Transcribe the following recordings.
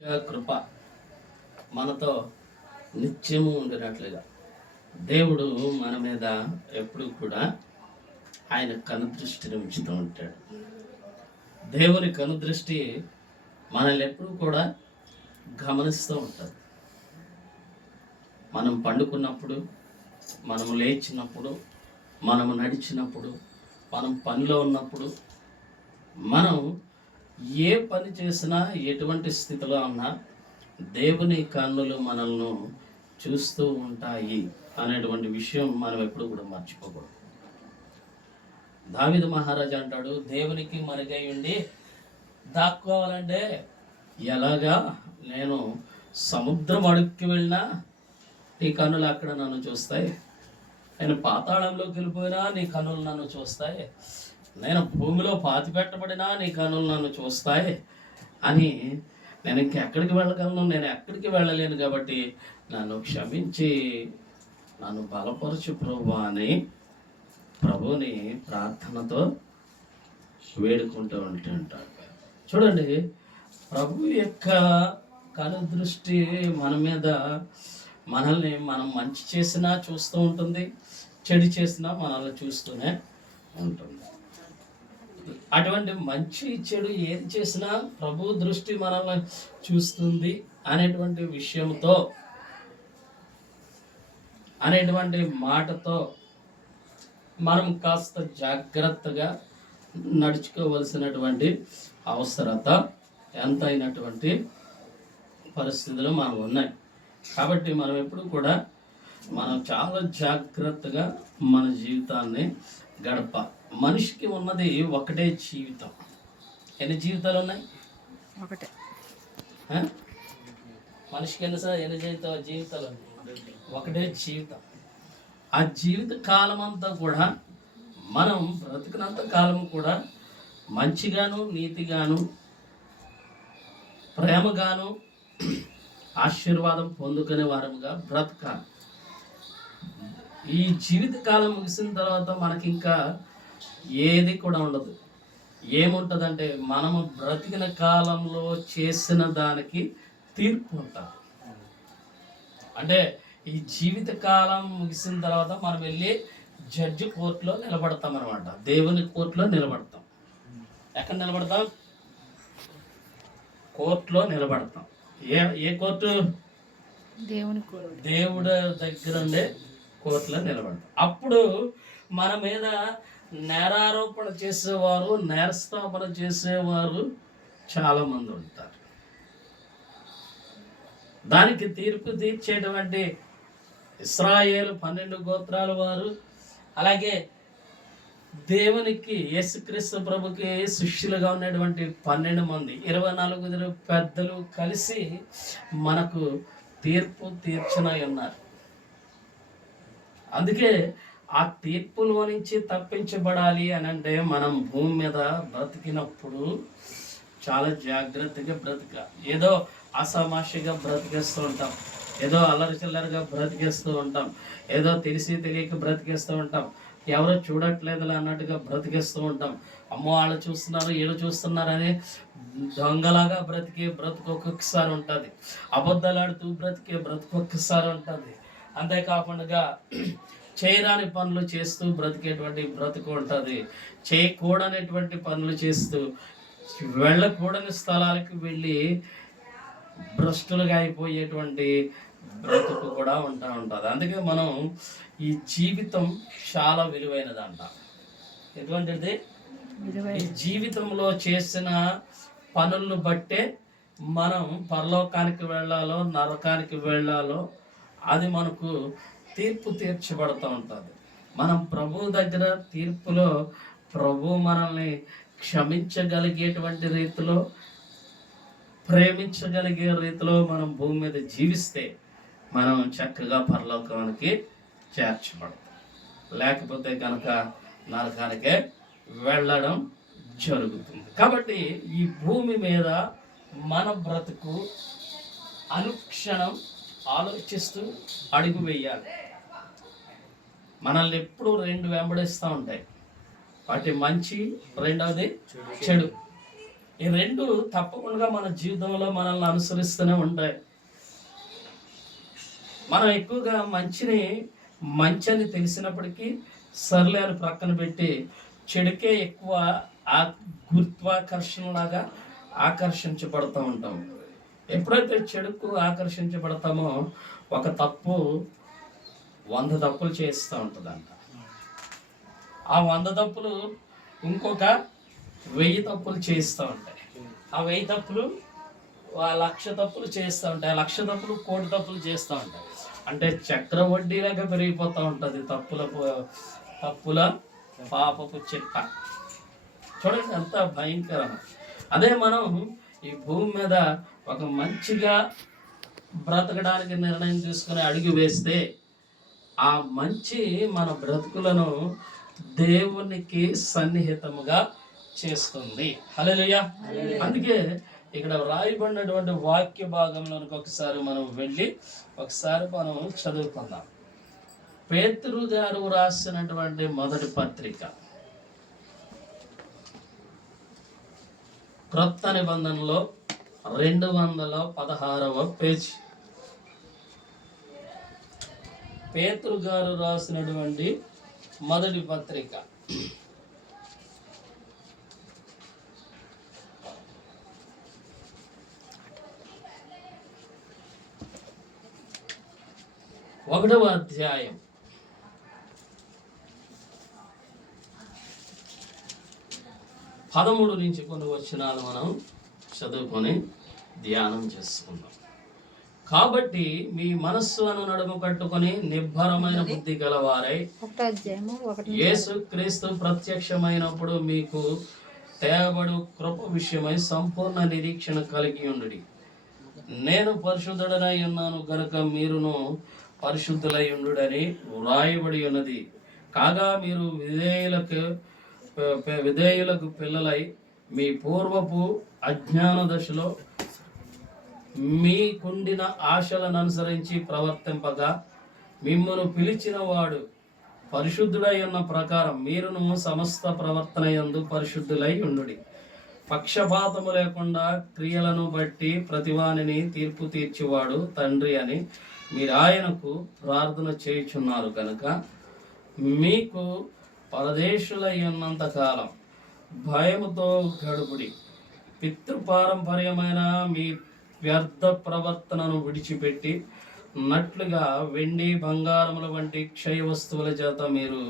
కృప మనతో నిత్యము ఉండినట్లుగా దేవుడు మన మీద ఎప్పుడు కూడా ఆయన కనుదృష్టిని ఉంచుతూ ఉంటాడు. దేవుని కనుదృష్టి మనల్ని ఎప్పుడు కూడా గమనిస్తూ ఉంటాడు. మనం పండుకున్నప్పుడు, మనము లేచినప్పుడు, మనము నడిచినప్పుడు, మనం పనిలో ఉన్నప్పుడు, మనం ఏ పని చేసినా, ఎటువంటి స్థితిలో ఉన్నా దేవుని కన్నులు మనల్ని చూస్తూ ఉంటాయి అనేటువంటి విషయం మనం ఎప్పుడు కూడా మర్చిపోకూడదు. దావీదు మహారాజు అంటాడు, దేవునికి మరుగై ఉండి దాక్కోవాలంటే ఎలాగా? నేను సముద్రం అడుక్కి వెళ్ళినా నీ కన్నులు అక్కడ నన్ను చూస్తాయి, నేను పాతాళంలోకి వెళ్ళిపోయినా నీ కన్నులు నన్ను చూస్తాయి, నేను భూమిలో పాతి పెట్టబడినా నీ కన్నులు నన్ను చూస్తాయి అని, నేను ఇంకెక్కడికి వెళ్ళగలను, నేను ఎక్కడికి వెళ్ళలేను, కాబట్టి నన్ను క్షమించి నన్ను బలపరచు ప్రభువా అని ప్రభుని ప్రార్థనతో వేడుకుంటూ ఉంటాడు. చూడండి, ప్రభు యొక్క కనుదృష్టి మన మీద, మనల్ని మనం మంచి చేసినా చూస్తూ ఉంటుంది, చెడు చేసినా మనల్ని చూస్తూనే ఉంటుంది. అటువంటి మంచి చెడు ఏది చేసినా ప్రభు దృష్టి మనల్ని చూస్తుంది అనేటువంటి విషయంతో, అనేటువంటి మాటతో మనం కాస్త జాగ్రత్తగా నడుచుకోవలసినటువంటి అవసరత ఎంతైనటువంటి పరిస్థితులు మనం ఉన్నాయి. కాబట్టి మనం ఎప్పుడు కూడా మనం చాలా జాగ్రత్తగా మన జీవితాన్ని గడపాలి. మనిషికి ఉన్నది ఒకటే జీవితం. ఎన్ని జీవితాలు ఉన్నాయి? ఒకటే. మనిషికి ఎన్ని జీవితాలు ఉన్నాయి? ఒకటే జీవితం. ఆ జీవిత కాలం అంతా కూడా మనం బ్రతికినంత కాలం కూడా మంచిగాను, నీతిగాను, ప్రేమగాను, ఆశీర్వాదం పొందుకునే వారముగా బ్రతకాలి. ఈ జీవిత కాలం ముగిసిన తర్వాత మనకి ఇంకా ఏది కూడా ఉండదు. ఏముంటుందంటే, మనము బ్రతికిన కాలంలో చేసిన దానికి తీర్పు ఉంటుంది. అంటే ఈ జీవిత కాలం ముగిసిన తర్వాత మనం వెళ్ళి జడ్జి కోర్టులో నిలబడతాం అనమాట. దేవుని కోర్టులో నిలబడతాం. ఎక్కడ నిలబడతాం? కోర్టులో నిలబడతాం. ఏ కోర్టు? దేవుని కోర్టు. దేవుడి దగ్గర ఉండే కోర్టులో నిలబడతాం. అప్పుడు మన మీద నేరారోపణ చేసేవారు, నేరస్థాపన చేసేవారు చాలా మంది ఉంటారు. దానికి తీర్పు తీర్చేటువంటి ఇశ్రాయేలు 12 గోత్రాల వారు, అలాగే దేవునికి, యేసుక్రీస్తు ప్రభుకి శిష్యులుగా ఉన్నటువంటి 12 మంది, 24 పెద్దలు కలిసి మనకు తీర్పు తీర్చనై ఉన్నారు. అందుకే ఆ తీర్పులో నుంచి తప్పించబడాలి అని అంటే మనం భూమి మీద బ్రతికినప్పుడు చాలా జాగ్రత్తగా బ్రతకాలి. ఏదో అసమాషిగా బ్రతికేస్తూ ఉంటాం, ఏదో అల్లరి చిల్లరగా బ్రతికేస్తూ ఉంటాం, ఏదో తెలిసి తెలియక బ్రతికేస్తూ ఉంటాం, ఎవరో చూడట్లేదు అన్నట్టుగా బ్రతికేస్తూ ఉంటాం. అమ్మో వాళ్ళు చూస్తున్నారు, వీళ్ళు చూస్తున్నారని దొంగలాగా బ్రతికే బ్రతుకు ఒక్కొక్కసారి ఉంటుంది. అబద్ధాలాడుతూ బ్రతికే బ్రతుకు ఒక్కసారి ఉంటుంది. అంతేకాకుండా చేయరాని పనులు చేస్తూ బ్రతికేటువంటి బ్రతుకు ఉంటుంది. చేయకూడనటువంటి పనులు చేస్తూ, వెళ్ళకూడని స్థలాలకు వెళ్ళి భ్రష్టులుగా అయిపోయేటువంటి బ్రతుకు కూడా ఉంటుంది. అందుకే మనం ఈ జీవితం చాలా విలువైనదంట. ఎటువంటిది? ఈ జీవితంలో చేసిన పనులను బట్టే మనం పరలోకానికి వెళ్ళాలో నరకానికి వెళ్ళాలో అది మనకు తీర్పు తీర్చబడుతూ ఉంటుంది. మనం ప్రభు దగ్గర తీర్పులో ప్రభు మనల్ని క్షమించగలిగేటువంటి రీతిలో, ప్రేమించగలిగే రీతిలో మనం భూమి మీద జీవిస్తే మనం చక్కగా పరలోకానికి చేర్చబడతాం. లేకపోతే కనుక నరకానికే వెళ్ళడం జరుగుతుంది. కాబట్టి ఈ భూమి మీద మన బ్రతుకు అనుక్షణం ఆలోచిస్తూ అడుగు వేయాలి. మనల్ని ఎప్పుడు 2 వెంబడిస్తూ ఉంటాయి. వాటి మంచి, రెండవది చెడు. ఈ రెండు తప్పకుండా మన జీవితంలో మనల్ని అనుసరిస్తూనే ఉంటాయి. మనం ఎక్కువగా మంచి అని తెలిసినప్పటికీ సర్లే అని ప్రక్కన పెట్టి చెడుకే ఎక్కువ ఆ గురుత్వాకర్షణలాగా ఆకర్షించబడుతూ ఉంటాం. ఎప్పుడైతే చెడుకు ఆకర్షించబడతామో ఒక తప్పు 100 తప్పులు చేస్తూ ఉంటుందంట. ఆ 100 తప్పులు ఇంకొక 1000 తప్పులు చేస్తూ ఉంటాయి. ఆ 1000 తప్పులు 1,00,000 తప్పులు చేస్తూ ఉంటాయి. 1,00,000 తప్పులు 1,00,00,000 తప్పులు చేస్తూ ఉంటాయి. అంటే చక్రవడ్డీలాగా పెరిగిపోతూ ఉంటుంది తప్పుల పాపపు చిట్ట. చూడండి ఎంత భయంకరం. అదే మనం ఈ భూమి మీద ఒక మంచిగా బ్రతకడానికి నిర్ణయం తీసుకుని అడుగు వేస్తే ఆ మంచి మన బ్రతుకులను దేవునికి సన్నిహితముగా చేస్తుంది. హల్లెలూయా. అందుకే ఇక్కడ రాయబడినటువంటి వాక్య భాగంలోనికి ఒకసారి మనం వెళ్ళి మనం చదువుకుందాం. పేతురు గారు రాసినటువంటి మొదటి పత్రిక, క్రొత్త నిబంధనలో 216వ పేజీ. పేతురు గారు రాసినటువంటి మొదటి పత్రిక 1వ అధ్యాయం 13 నుంచి కొన్ని వచనాలు మనం చదువుకొని ధ్యానం చేసుకుందాం. కాబట్టి మీ మనస్సులను నడుము కట్టుకొని నిబ్బరమైన బుద్ధి గలవారై యేసు క్రీస్తు ప్రత్యక్షమైనప్పుడు మీకు తేబడు కృప విషయమై సంపూర్ణ నిరీక్షణ కలిగి ఉండుడి. నేను పరిశుద్ధుడనై ఉన్నాను గనుక మీరును పరిశుద్ధులై ఉండుడని వ్రాయబడి ఉన్నది. కాగా మీరు విధేయులకు పిల్లలై మీ పూర్వపు అజ్ఞాన దశలో మీకుండిన ఆశలను అనుసరించి ప్రవర్తింపగా మిమ్మును పిలిచిన వాడు పరిశుద్ధుడై ఉన్న ప్రకారం మీరును సమస్త ప్రవర్తన యందు పరిశుద్ధులై ఉండుడి. పక్షపాతము లేకుండా క్రియలను బట్టి ప్రతివానిని తీర్పు తీర్చివాడు తండ్రి అని మీరు ఆయనకు ప్రార్థన చేయుచున్నారు కనుక మీకు పరదేశులై ఉన్నంత కాలం భయముతో గడుపుడి. పితృపారంపర్యమైన మీ వ్యర్థ ప్రవర్తనను విడిచిపెట్టి నట్లుగా వెండి బంగారముల వంటి క్షయ వస్తువుల చేత మీరు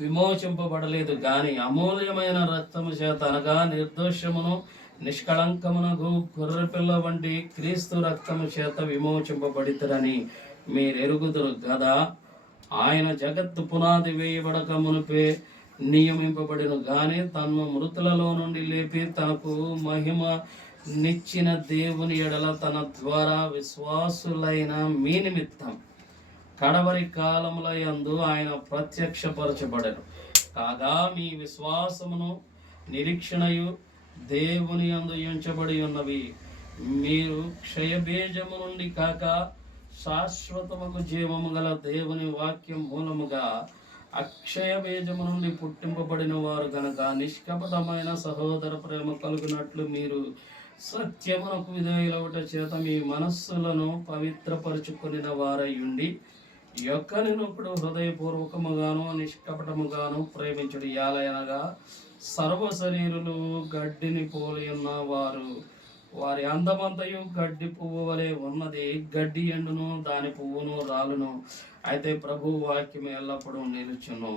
విమోచింపబడలేదు గాని అమూల్యమైన రక్తము చేత అనగా నిర్దోషమును నిష్కళంకమునకు గొర్రెపిల్ల వంటి క్రీస్తు రక్తము చేత విమోచింపబడితరని మీరెరుగుదురు గదా. ఆయన జగత్తు పునాది వేయబడక మునిపే నియమింపబడిను గాని తన్ను మృతులలో నుండి లేపి తనకు మహిమ నిచ్చిన దేవుని ఎడల తన ద్వారా విశ్వాసులైన మీ నిమిత్తం కడవరి కాలముల యందు ఆయన ప్రత్యక్షపరచబడెను. కాగా మీ విశ్వాసమును నిరీక్షణయు దేవుని యందు ఉంచబడి ఉన్నవి. మీరు క్షయబీజము నుండి కాక శాశ్వతముకు జీవము గల దేవుని వాక్యం మూలముగా అక్షయ బీజము నుండి పుట్టింపబడిన వారు గనక నిష్కపటమైన సహోదర ప్రేమ కలుగునట్లు మీరు సత్యమునకు విధేయులవుట చేత మీ మనస్సులను పవిత్రపరుచుకుని వారై ఉండి యొక్కనినప్పుడు హృదయపూర్వకముగాను నిష్కపటముగాను ప్రేమించుడు. యాలయనగా సర్వ శరీరులు గడ్డిని పోలి ఉన్న వారి అందమంతయు గడ్డి పువ్వు వలె ఉన్నది. గడ్డి ఎండును దాని పువ్వును రాలును, అయితే ప్రభు వాక్యం ఎల్లప్పుడూ నిలుచును.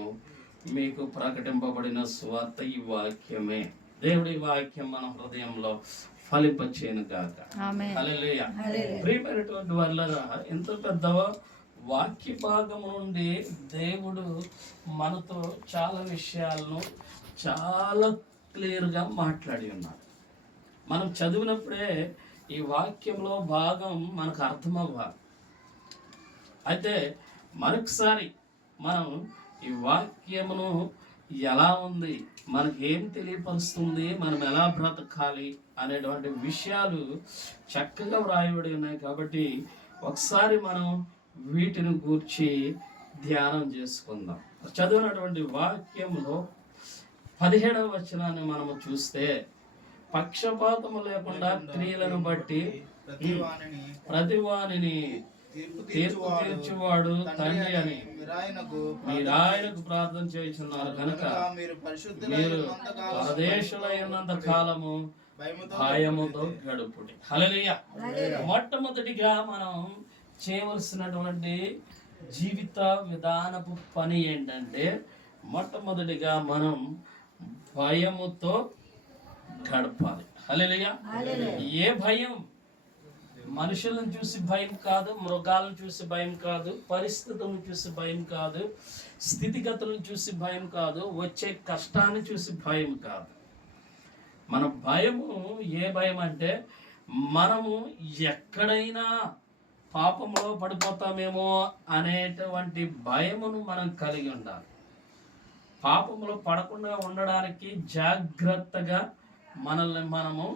మీకు ప్రకటింపబడిన స్వార్థ ఈ వాక్యమే. దేవుడి వాక్యం మన హృదయంలో ఫలింపచేయను గాక. హల్లెలూయా. ప్రియమైనటువంటి వాళ్ళరా, ఎంత పెద్ద వాక్య భాగం నుండి దేవుడు మనతో చాలా విషయాలను చాలా క్లియర్గా మాట్లాడి ఉన్నాడు. మనం చదివినప్పుడే ఈ వాక్యంలో భాగం మనకు అర్థమవ్వాలి. అయితే మరొకసారి మనం ఈ వాక్యమును ఎలా ఉంది, మనకి ఏం తెలియపరుస్తుంది, మనం ఎలా బ్రతకాలి అనేటువంటి విషయాలు చక్కగా వ్రాయబడి ఉన్నాయి. కాబట్టి ఒకసారి మనం వీటిని గూర్చి ధ్యానం చేసుకుందాం. చదివినటువంటి వాక్యంలో 17వ వచనాన్ని మనము చూస్తే, పక్షపాతము లేకుండా క్రియలను బట్టి ప్రతి వానిని తీర్పు తీర్చువాడు తండ్రి అని మీరు ఆయనకు ప్రార్థన చేయుచున్నారు కనుక మీరు పరదేశులైనంత కాలము భయముతో గడుపుడి. హల్లెలూయా. మొట్టమొదటిగా మనం చేయవలసినటువంటి జీవిత విధానపు పని ఏంటంటే, మొట్టమొదటిగా మనం భయముతో గడపాలి. హల్లెలూయా. ఏ భయం? మనుషులను చూసి భయం కాదు, మృగాలను చూసి భయం కాదు, పరిస్థితులను చూసి భయం కాదు, స్థితిగతులను చూసి భయం కాదు, వచ్చే కష్టాన్ని చూసి భయం కాదు. మన భయము ఏ భయం అంటే, మనము ఎక్కడైనా పాపంలో పడిపోతామేమో అనేటువంటి భయమును మనం కలిగి ఉండాలి. పాపంలో పడకుండా ఉండడానికి జాగ్రత్తగా మనల్ని మనము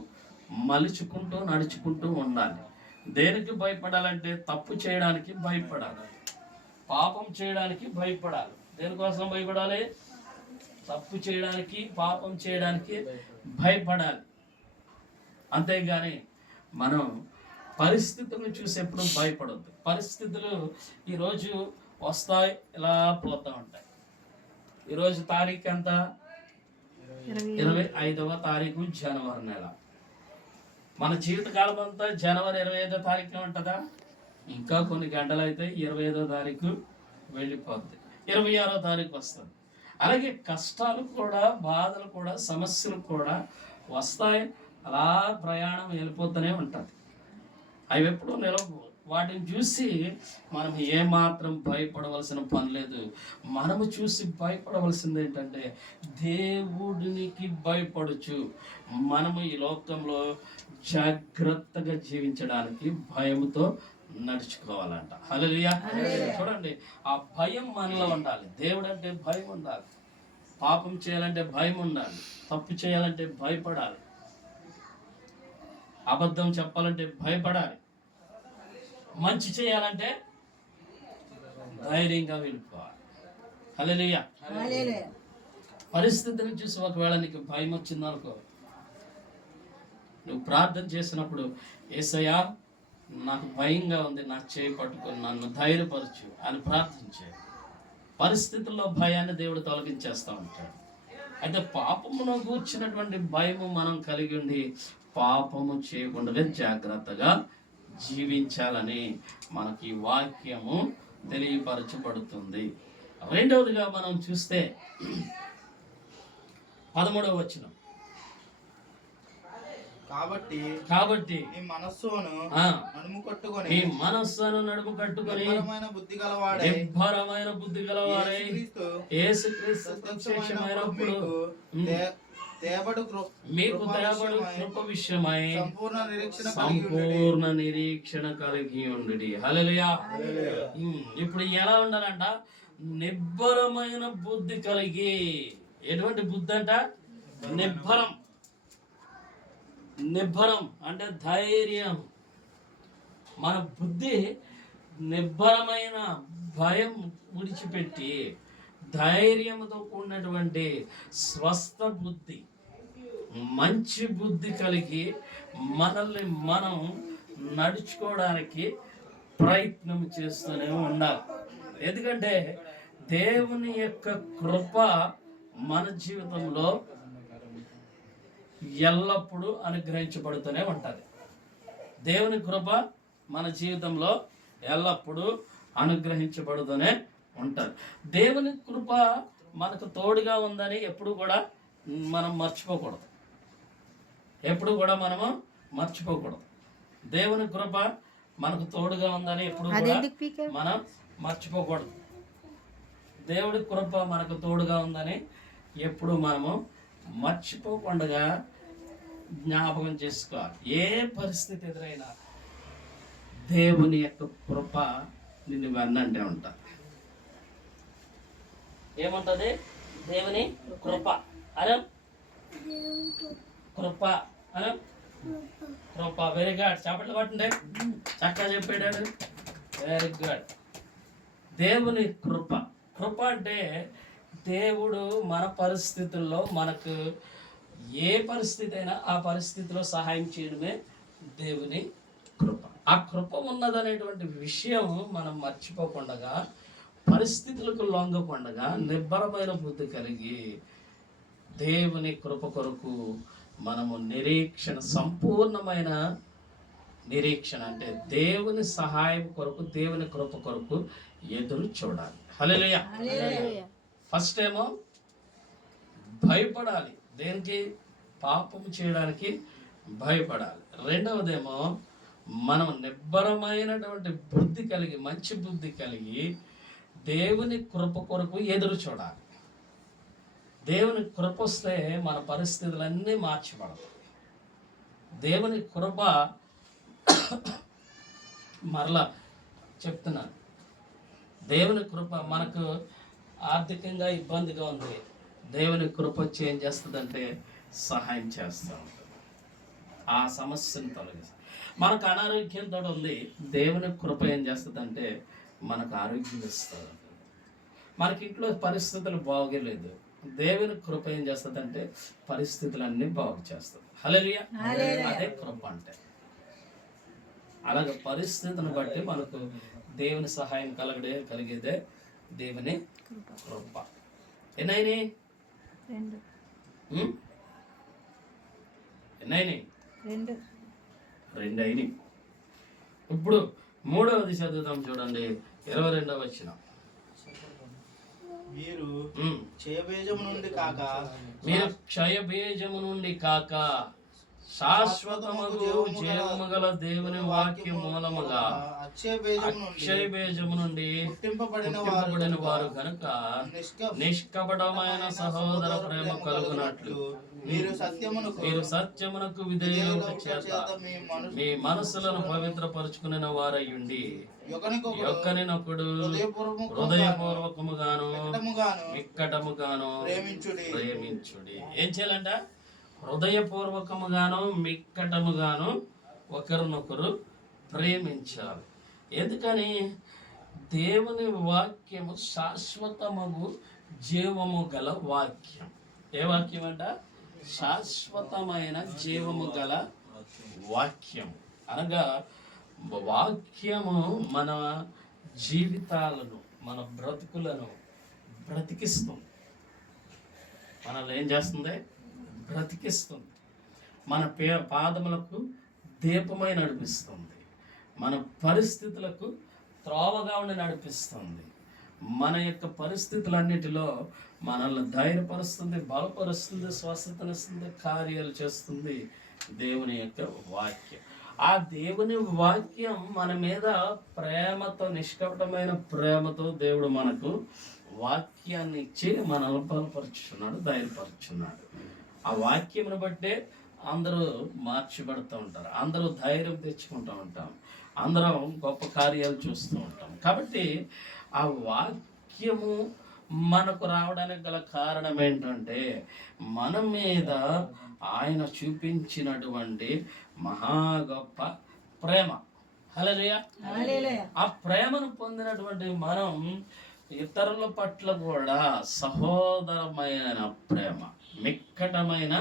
మలుచుకుంటూ నడుచుకుంటూ ఉండాలి. దేనికి భయపడాలంటే, తప్పు చేయడానికి భయపడాలి, పాపం చేయడానికి భయపడాలి. దేనికోసం భయపడాలి? తప్పు చేయడానికి, పాపం చేయడానికి భయపడాలి. అంతేగాని మనం పరిస్థితులను చూసి ఎప్పుడు భయపడద్దు. పరిస్థితులు ఈరోజు వస్తాయి, ఇలా పోతూ ఉంటాయి. ఈరోజు తారీఖు ఎంత? 25వ తారీఖు జనవరి నెల. మన జీవితకాలం అంతా జనవరి 25వ తారీఖున ఉంటుందా? ఇంకా కొన్ని గంటలు అయితే 25వ తారీఖు వెళ్ళిపోద్ది, 26వ తారీఖు వస్తుంది. అలాగే కష్టాలు కూడా, బాధలు కూడా, సమస్యలు కూడా వస్తాయి, అలా ప్రయాణం వెళ్ళిపోతూనే ఉంటుంది. అవి ఎప్పుడూ నిలవు. వాటిని చూసి మనం ఏమాత్రం భయపడవలసిన పని లేదు. మనము చూసి భయపడవలసింది ఏంటంటే, దేవుడికి భయపడచ్చు. మనము ఈ లోకంలో జాగ్రత్తగా జీవించడానికి భయముతో నడుచుకోవాలంట. హల్లెలూయా. చూడండి, ఆ భయం మనలో ఉండాలి. దేవుడు అంటే భయం ఉండాలి, పాపం చేయాలంటే భయం ఉండాలి, తప్పు చేయాలంటే భయపడాలి, అబద్ధం చెప్పాలంటే భయపడాలి, మంచి చేయాలంటే ధైర్యంగా వెళ్ళిపోవాలి. హల్లెలూయా. పరిస్థితిని చూసి ఒకవేళ నీకు భయం వచ్చిందనుకో, నువ్వు ప్రార్థన చేసినప్పుడు, యేసయ్యా నాకు భయంగా ఉంది, నాకు చేయి పట్టుకొని నన్ను ధైర్యపరచు అని ప్రార్థించే. పరిస్థితుల్లో భయాన్ని దేవుడు తొలగించేస్తూ ఉంటాడు. అయితే పాపమును గూర్చినటువంటి భయము మనం కలిగి ఉండి పాపము చేయకుండా జాగ్రత్తగా జీవించాలని మనకి వాక్యము తెలియపరచబడుతుంది. రెండవదిగా మనం చూస్తే 13వ వచనం, కాబట్టి నీ మనస్సును నడుము కట్టుకొని నిబ్బరమైన బుద్ధి గలవాడై యేసుక్రీస్తు ప్రత్యక్షమైనప్పుడు మీకు తేబడు కృప విషయమై సంపూర్ణ నిరీక్షణ కలిగి ఉండుడి. హల్లెలూయా. ఇప్పుడు ఎలా ఉండాలంట? నిబ్బరమైన బుద్ధి కలిగి. ఎటువంటి బుద్ధి అంట? నిబ్బరం. నిబ్బరం అంటే ధైర్యం. మన బుద్ధి నిబ్బరమైన, భయం విడిచిపెట్టి ధైర్యంతో కూడినటువంటి స్వస్థ బుద్ధి, మంచి బుద్ధి కలిగి మనల్ని మనం నడుచుకోవడానికి ప్రయత్నం చేస్తూనే ఉండాలి. ఎందుకంటే దేవుని యొక్క కృప మన జీవితంలో ఎల్లప్పుడూ అనుగ్రహించబడుతూనే ఉంటుంది. దేవుని కృప మన జీవితంలో ఎల్లప్పుడూ అనుగ్రహించబడుతూనే ఉంటుంది. దేవుని కృప మనకు తోడుగా ఉందని ఎప్పుడు కూడా మనం మర్చిపోకూడదు. ఎప్పుడు కూడా మనము మర్చిపోకూడదు. దేవుని కృప మనకు తోడుగా ఉందని ఎప్పుడు కూడా మనం మర్చిపోకూడదు. దేవుడి కృప మనకు తోడుగా ఉందని ఎప్పుడు మనము మర్చిపోకుండా జ్ఞాపకం చేసుకోవాలి. ఏ పరిస్థితి ఎదురైనా దేవుని యొక్క కృప నిన్ను వెన్నంటే ఉంటుంది. ఏముంటది? దేవుని కృప అనే కృప అనే కృప. Very good. చప్పట్లు కొట్టండి. చక్కగా చెప్పాడు. Very good. దేవుని కృప. కృప అంటే దేవుడు మన పరిస్థితుల్లో మనకు ఏ పరిస్థితి అయినా ఆ పరిస్థితిలో సహాయం చేయడమే దేవుని కృప. ఆ కృప ఉన్నదనేటువంటి విషయం మనం మర్చిపోకుండా, పరిస్థితులకు లొంగకుండా నిబ్బరమైన బుద్ధి కలిగి దేవుని కృప కొరకు మనము నిరీక్షణ, సంపూర్ణమైన నిరీక్షణ అంటే దేవుని సహాయం కొరకు, దేవుని కృప కొరకు ఎదురు చూడాలి. హల్లెలూయా. ఫస్ట్ ఏమో భయపడాలి. దేనికి? పాపం చేయడానికి భయపడాలి. రెండవదేమో మనం నిబ్బరమైనటువంటి బుద్ధి కలిగి, మంచి బుద్ధి కలిగి దేవుని కృప కొరకు ఎదురు చూడాలి. దేవుని కృప వస్తే మన పరిస్థితులన్నీ మార్చబడతాయి. దేవుని కృప, మరలా చెప్తున్నాను, దేవుని కృప మనకు ఆర్థికంగా ఇబ్బందిగా ఉంది, దేవుని కృప వచ్చి ఏం చేస్తుందంటే సహాయం చేస్తూ ఉంటుంది. ఆ సమస్యను తొలగిస్తుంది. మనకు అనారోగ్యంతో ఉంది, దేవుని కృప ఏం చేస్తుందంటే మనకు ఆరోగ్యం ఇస్తుంది. మనకి ఇంట్లో పరిస్థితులు బాగోలేదు, దేవుని కృప ఏం చేస్తుందంటే పరిస్థితులన్నీ బాగు చేస్తుంది. హల్లెలూయా. అదే కృప అంటే. అలాగే పరిస్థితిని బట్టి మనకు దేవుని సహాయం కలిగేదే దేవుని కృప. ఎన్నైనా రెండు అయినాయి. ఇప్పుడు మూడవది చదువుతాం చూడండి, 22వ వచనం. మీరు క్షయబీజము నుండి కాక శాశ్వతమగు జీవము గల దేవుని వాక్య మూలముగా అక్షయ బీజము నుండి పుట్టింపబడిన వారు కనుక నిష్కపటమైన సహోదర ప్రేమ కలుగునట్లు మీరు సత్యమునకు విధేయుల చేత మీ మనసులను పవిత్రపరుచుకున్న వారయ్యుండి ఒకరినొకడు హృదయపూర్వకముగాను మిక్కటముగాను ప్రేమించుడి. ఏం చేయాలంట? హృదయపూర్వకముగాను మిక్కటముగాను ఒకరినొకరు ప్రేమించాలి. ఎందుకని? దేవుని వాక్యము శాశ్వతమగు జీవము గల వాక్యం. ఏ వాక్యం అంట? శాశ్వతమైన జీవము గల వాక్యం. అనగా వాక్యము మన జీవితాలను, మన బ్రతుకులను బ్రతికిస్తుంది. మనల్ని ఏం చేస్తుంది? బ్రతికిస్తుంది. మన పాదములకు దీపమై నడిపిస్తుంది. మన పరిస్థితులకు త్రోవగా ఉండి నడిపిస్తుంది. మన యొక్క పరిస్థితులన్నిటిలో మనల్ని ధైర్యపరుస్తుంది, బలపరుస్తుంది, స్వస్థతనిస్తుంది, కార్యాలు చేస్తుంది దేవుని యొక్క వాక్యం. ఆ దేవుని వాక్యం మన మీద ప్రేమతో, నిష్కపటమైన ప్రేమతో దేవుడు మనకు వాక్యాన్ని ఇచ్చి మనల్ని బలపరుచున్నాడు, ధైర్యపరుచున్నాడు. ఆ వాక్యమును బట్టే అందరూ మార్చిబడుతూ ఉంటారు, అందరూ ధైర్యం తెచ్చుకుంటూ ఉంటాం, అందరం గొప్ప కార్యాలు చూస్తూ ఉంటాం. కాబట్టి ఆ వాక్యము మనకు రావడానికి గల కారణం ఏంటంటే మన మీద ఆయన చూపించినటువంటి మహా గొప్ప ప్రేమ. హల్లెలూయా. ఆ ప్రేమను పొందినటువంటి మనం ఇతరుల పట్ల కూడా సహోదరమైన ప్రేమ, మిక్కటమైన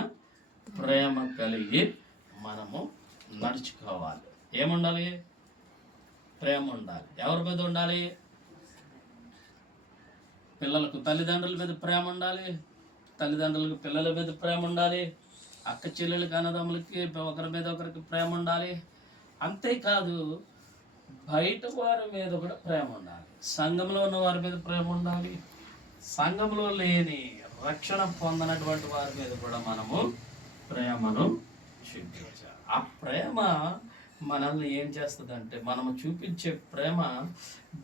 ప్రేమ కలిగి మనము నడుచుకోవాలి. ఏముండాలి? ప్రేమ ఉండాలి. ఎవరి మీద ఉండాలి? పిల్లలకు తల్లిదండ్రుల మీద ప్రేమ ఉండాలి, తల్లిదండ్రులకు పిల్లల మీద ప్రేమ ఉండాలి, అక్క చెల్లెలకి అన్నదమ్ములకి ఒకరి మీద ఒకరికి ప్రేమ ఉండాలి. అంతేకాదు బయట వారి మీద కూడా ప్రేమ ఉండాలి. సంఘంలో ఉన్న వారి మీద ప్రేమ ఉండాలి, సంఘంలో లేని రక్షణ పొందనటువంటి వారి మీద కూడా మనము ప్రేమను చూపించాలి. ఆ ప్రేమ మనల్ని ఏం చేస్తుందంటే, మనము చూపించే ప్రేమ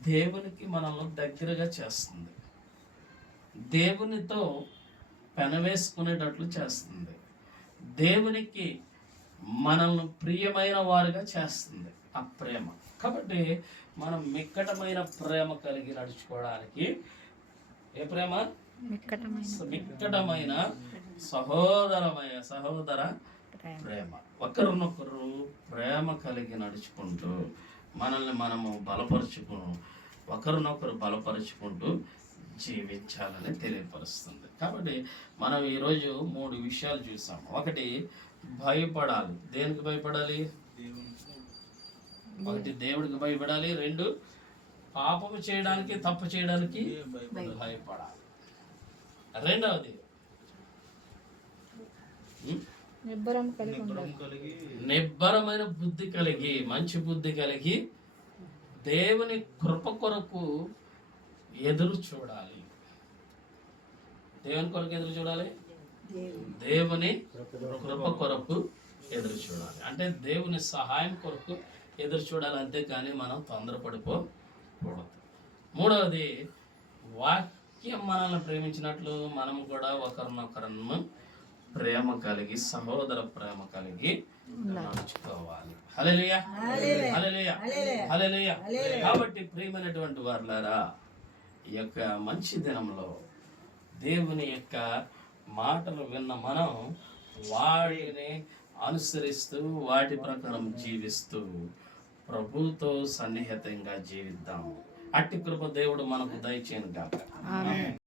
దేవునికి మనల్ని దగ్గరగా చేస్తుంది, దేవునితో పెనవేసుకునేటట్లు చేస్తుంది, దేవునికి మనల్ని ప్రియమైన వారుగా చేస్తుంది ఆ ప్రేమ. కాబట్టి మనం మిక్కటమైన ప్రేమ కలిగి నడుచుకోవడానికి ఏ ప్రేమ? మిక్కటమైన సహోదర ప్రేమ. ఒకరినొకరు ప్రేమ కలిగి నడుచుకుంటూ మనల్ని మనము బలపరుచుకుంటూ, ఒకరినొకరు బలపరుచుకుంటూ జీవించాలని తెలియపరుస్తుంది. కాబట్టి మనం ఈరోజు 3 విషయాలు చూసాం. ఒకటి, భయపడాలి. దేనికి భయపడాలి? ఒకటి, దేవుడికి భయపడాలి. 2, పాపము చేయడానికి, తప్పు చేయడానికి భయపడాలి. రెండవది, నిబ్బరమైన బుద్ధి కలిగి, మంచి బుద్ధి కలిగి దేవుని కృప కొరకు ఎదురు చూడాలి. దేవుని కొరకు ఎదురు చూడాలి. దేవుని కృప కొరకు ఎదురు చూడాలి. అంటే దేవుని సహాయం కొరకు ఎదురు చూడాలి, అంతేకాని మనం తొందరపడిపోకూడదు. మూడవది, వాక్యం మనల్ని ప్రేమించినట్లు మనం కూడా ఒకరినొకరನ್ನು ప్రేమ కలిగి, సహోదర ప్రేమ కలిగి నడుచుకోవాలి. హల్లెలూయా, హల్లెలూయా, హల్లెలూయా. కాబట్టి ప్రియమైనటువంటి వారులారా, ఈ యొక్క మంచి దినంలో దేవుని యొక్క మాటలు విన్న మనం వాటిని అనుసరిస్తూ వాటి ప్రకారం జీవిస్తూ ప్రభుతో సన్నిహితంగా జీవిద్దాం. అట్టి కృప దేవుడు మనకు దయచేయను గాక.